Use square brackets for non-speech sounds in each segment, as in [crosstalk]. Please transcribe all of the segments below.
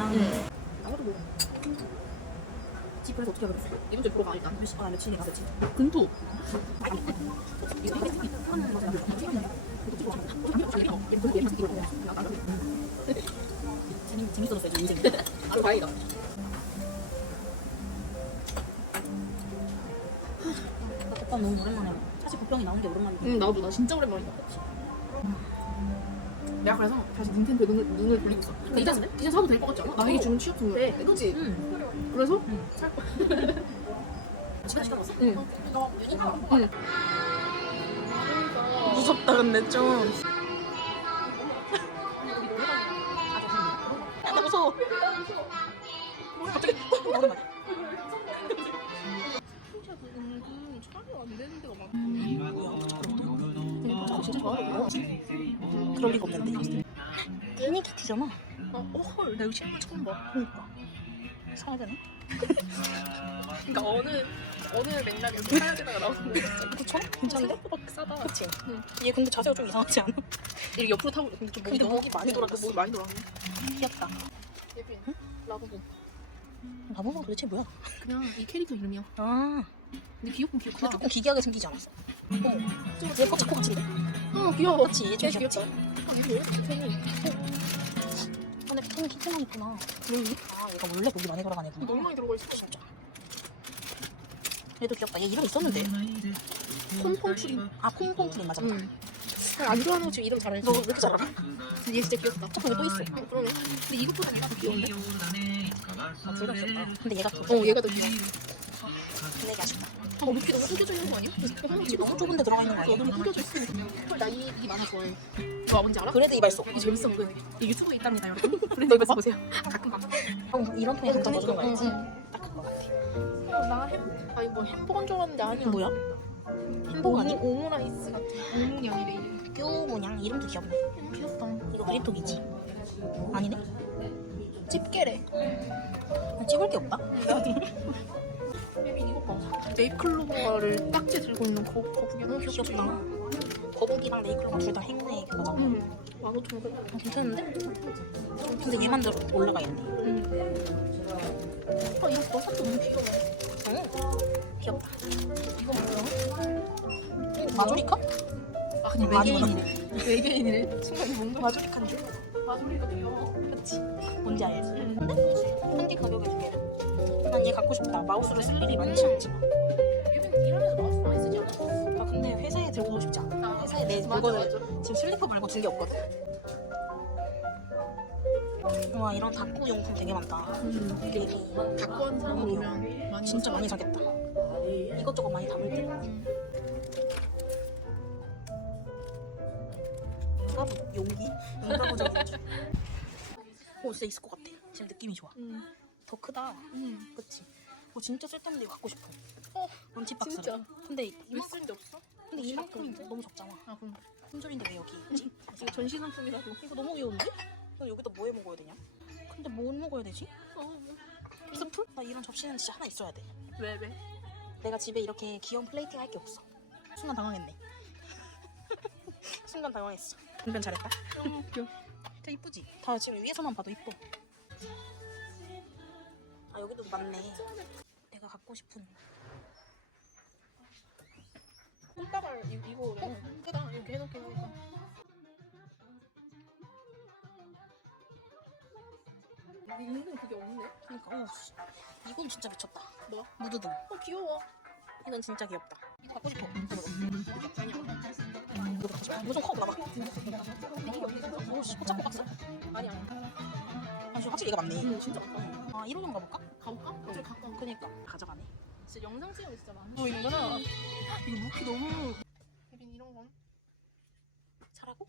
하는데. 응. 나도 먹어. 집에서 어떻게 그랬어? 이번 주에 보러 가 일단. 몇 시? 아, 며칠이 가겠지? 금토. 재밌, 재밌어졌어, 이제 인생이. 아, 다행이다. 오빠 너무 오랜만에. 사실 국병이 나온 게 오랜만인데. 응, 나도 나 진짜 오랜만이다. 내가 그래서 다시 닌텐도 눈을, 눈을 돌리고 있어. 근데 이제 이제 사도 될것 같지 않아? 나에게 주는 취업 선물. 네, 그지? 응. 그래서? 응. 살 거. [laughs] 시간 시간 왔어? 응. 응. 무섭다, 근데 좀. 아, 나 무서워. 갑자기 나오는 거 아니야? 은근 촬영 안 되는 데가 많 아. 응, 진짜 좋아하는 그럴 리가 없는데. 괜히 키티잖아. 아, 어, 헐. 나 이거 실물 처음 봐. 그러니까. 사야 되나? 그러니까 어느, 어느 맥락에서 사야 되다가 나오는 거 있잖아. 그쵸? 괜찮은데? 생각보다 싸다. 그치? 응. 얘 근데 자세가 좀 이상하지 않아? 이렇게 옆으로 타고 근데 좀 목이 근데 목이 많이 돌아갔어. 목이 많이 돌아갔네. 귀엽다. 예빈. 라부부. 나보고 도대체 뭐야? 그냥 이 캐릭터 이름이야. 아, 근데 귀엽긴 귀엽다. 근데 조금 기괴하게 생기지 않았어? 어, 얘 포차코 같은데? 어, 귀여워. 그치, 얘좀얘 귀엽지? 아, 왜 이렇게 팬이? 근데 피통이 키트만 있구나. 아, 얘가 원래 목이 많이 돌아가네. 너무 많이 들어가 있어. 진짜. 얘도 귀엽다. 얘 이름 있었는데. 콩콩추리. 아, 콩콩프린 맞아. 맞아. 응. 안 좋아하는 거 지금 이름 잘해. 너왜 이렇게 잘 알아? 얘 진짜 귀엽다. 잠깐 얘또 있어. 어, 그러네. 근데 이것보다 얘가 더 귀여운데? 아, 둘 다 귀엽다. 근데 얘가 더. 어, 얘가 더 귀여워. 근데 아쉽다. 어, 루피 너무 숨겨져 있는 거 아니야? 이게 너무 좁은 데 들어가 있는 거 어, 아니야? 너무 숨겨져 있어. 헐, 나이 이 만화 좋아해. 너 뭔지 알아? 그래도 이발소. 이게 재밌어. 그이 유튜브에 있답니다, 여러분. [laughs] 그래도 이거 보세요. 가끔 봐. 형, 이런 통에 감자 넣어주는 거 알지? 응, 딱 그거 같아. 어, 나 햄, 아니 뭐 햄버거인 줄 알았는데 아니야. 뭐야? 햄버거? 오므- 오므라이스 같아. 오므이 아니래 이름. 뀨 모냥 이름도 귀엽네. 너무 귀엽다. 이거 그립톡이지? 아니네? 집게래. 아, 찍을 게 없다. [laughs] 봐. 네이클로버를 딱지 들고 있는 거 거북이 너무 귀엽지? 귀엽다. 거북이랑 네이클로가 둘 다 행운의 그거잖아. 응. 만 오천 원. 아, 괜찮은데? 근데 얘만 들 올라가 있네. 응. 아 이거 너 샀어 너무 귀여워. 응. 귀엽다. 이거 뭐야? 마조리카? 아 그냥 아니, 외계인이래. [laughs] 외계인이래. 순간 뭔가 마조리카인 줄? 마조리가 귀여워. 그렇지. 뭔지 알지? 응. 한개 가격에 두 개는. 난 얘 갖고 싶다. 마우스를 쓸 일이 많지 않지만. 예빈 일하면서 마우스 많이 쓰지 않아? 나 근데 회사에 들고 싶지 않아. 아, 회사에 내 맞아, 물건을 맞아. 지금 슬리퍼 말고 준 게 없거든. 와 이런 다꾸 용품 되게 많다. 음. 갖고 온 사람을 오면 많이 진짜 많이 사겠다. 이것저것 많이 담을 때. 누가 보- 용기? 누가 보자. [laughs] 오 진짜 있을 것 같아. 지금 느낌이 좋아. 응. 더 크다. 응. 그치? 어 진짜 쓸데없는 거 갖고 싶어. 어, 런치박스. 진짜. 근데 왜 이만큼, 쓰는데 없어? 근데 이만큼 너무 적잖아. 아 그럼 품절인데 왜 여기 있지? 이거 전시 상품이라고. 이거 너무 귀여운데? 너 여기다 뭐 해 먹어야 되냐? 근데 뭐 먹어야 되지? 어, 뭐. 스프? 나 이런 접시는 진짜 하나 있어야 돼. 왜 왜? 내가 집에 이렇게 귀여운 플레이팅 할 게 없어. 순간 당황했네. [laughs] 순간 당황했어. 분변 잘했다. 너무 웃겨. 진짜 이쁘지? 다 지금 위에서만 봐도 이뻐. 아 여기도 많네. 내가 갖고 싶은 이- 이거 예쁘다 이렇게 해놓게 하니까. 은근 그게 없네. 그러니까 어 씨, 이건 진짜 미쳤다. 뭐? 무드등. 어 귀여워. 이건 진짜 귀엽다. 갖고 싶어. 이거 싶어. 이거 좀 커, 봐봐. 오, 씨, 포착코 박스? 아니 아니. 아, 확실히 얘가 많네. 음, 진짜 많다. 아, 1호 좀 가볼까? 가볼까? 어차피 가까워. 그니까. 가져가네. 진짜 영상 찍으면 진짜 많아. 보이는구나. 이거 무기 너무. 예빈 이런 건? 사라고?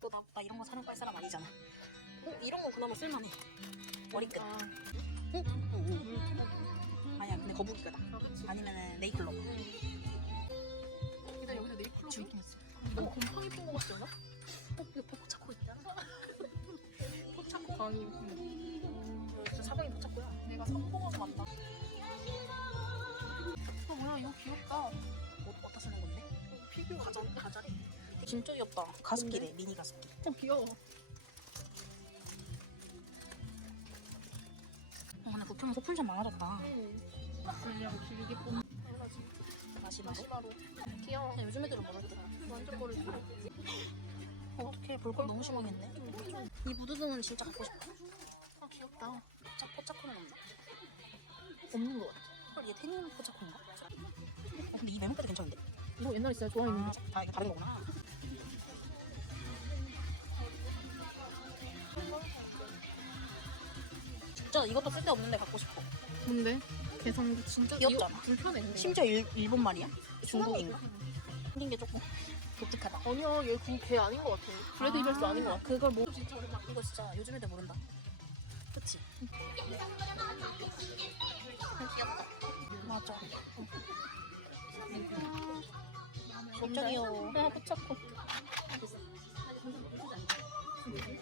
너 [laughs] 나, 나 이런 거 사는 거할 사람 아니잖아. 어, 이런 거 그나마 쓸만해. 머리끝. 아, 응? 응, 응. 아니야, 근데 거북이거다. 아 그치. 아니면은 네이클로. 일단 여기서 네이클로 줄긴 있어. 너무 곰팡이 뽕거 같지 않아? 어, 옆에 포착코 있잖아. 포차코 강의. 음, 사방이 포착코야. 내가 성공하고 왔다. 어 뭐야 이거 귀엽다. 어, 어디다 쓰는 건데? 피규어 가자, 가자래. 진짜 귀엽다. 가습기래, 미니 가습기. 어 귀여워. 보통은 소품샵 많아졌다. 그냥 길게 뽑는 마시마로. 마시마로. 귀여워. 근데 요즘 애들은 모르겠다. 완전 머리 길어. 어떻게 볼걸 너무 심하겠네. 이 무드등은 진짜 갖고 싶어. 아 귀엽다. 포차코는 없나? 없는 것 같아. 헐, 얘 테니움 포차코인가? 어, 근데 이 메모패드 괜찮은데? 이거 옛날에 진짜 좋아했는데. 아, 다 이거 다른 거구나. 진짜 이것도 쓸데없는데 갖고 싶어. 뭔데? 계산기 진짜 귀엽잖아. 이거 불편해. 근데. 심지어 일, 일본 말이야? 중국인가? 생긴 게 조금 독특하다. 아니야 얘걔 아닌 것 같아. 브래드 이별스 아닌 것 같아. 그걸 뭐 진짜 모른다. 이거 진짜 요즘 애들 모른다. 그치? 귀엽다. 맞아. 진짜 귀여워. 아 포차코. 우리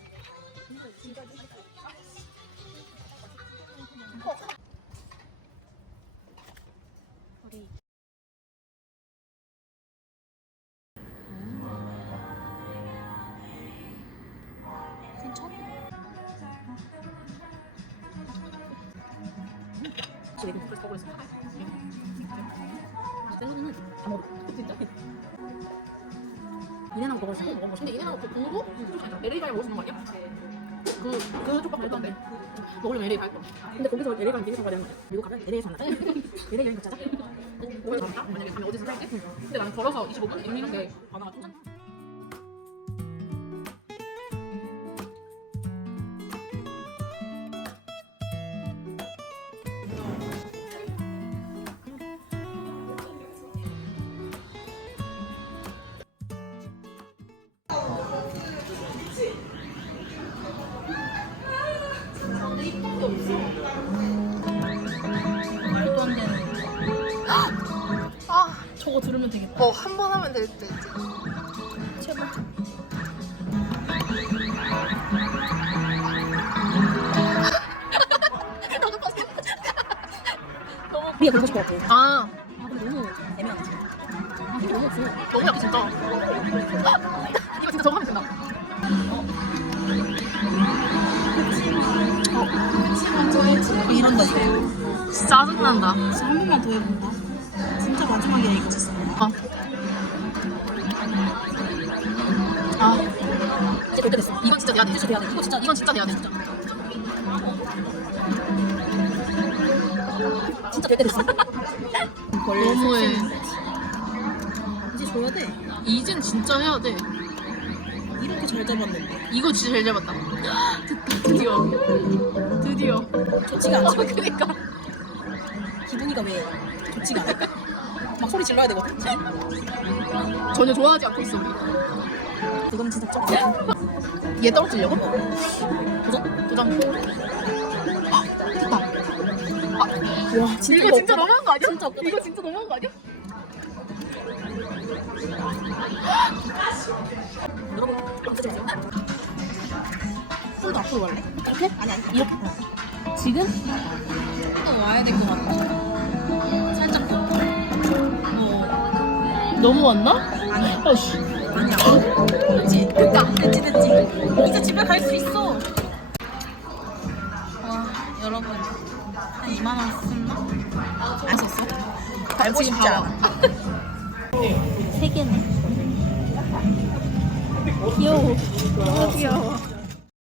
지금 이거 벌써 보고 있어. 쟤는 다 먹어. 진짜? 이래나 먹어서 근데 이네랑 그 공부? LA 가야 먹을 수 있는 거 아니야? 그, 그 쪽밖에 없던데. 먹으려면 LA 갈 거야. 근데 거기서 LA 가면 미국에서 가야 되는 거야. 미국 가면 LA에서 만나자. [laughs] LA 여행 가자. 거기서 갈까? 만약에 가면 어디서 살게? 근데 나는 걸어서 25분? 이런 게 많아가지고. 말 아, 저거 들으면 되겠다. 어, 한 번 하면 될 듯. 제발. 위에 걸고 싶어 같아. 아, 아, 근데 너무 애매하네. 아, 이거 너무 없어. 너무 약해, 진짜. 이거 진짜 저거 하면 된다. 이런다, 이거. 진짜 짜증난다. 한 번만 더 해본다. 진짜 이거 진짜. 아. 아, 이제 될 때 됐어. 이건 진짜 돼야 돼. 이제 돼야 돼. 이거 진짜, 이건 진짜 돼야 돼. 진짜 될 때 됐어. 너무해. 이제 줘야 돼. 이젠 진짜 해야 돼. 이렇게 잘 잡았는데. 이거 진짜 잘 잡았다. [gasps] 드디어. 드디어. 좋지가 않지. 어, [laughs] 그니까. 기분이가 왜 좋지가 않을까? 막 소리 질러야 되거든. 전혀 좋아하지 않고 있어. 그건 진짜 쩍. 얘 떨어뜨려고? 도전? 도전. 됐다. 아, 와, 진짜 이거 진짜. 너무한 거 아니야? 진짜 없다. 이거 진짜 너무한 거 아니야? 여러분, 앞으로 갈래? 이렇게? 아니, 아니, 이렇게. 지금? 또 와야 될 것 같아. 살짝 더. 어, 너무 왔나? 아니야. 어씨. 아니야. 됐지? 됐다. 됐지, 됐지. 이제 집에 갈 수 있어. 와, 여러분. 한 2만원 썼나? 안 썼어? 알고 지금 싶지 봐봐.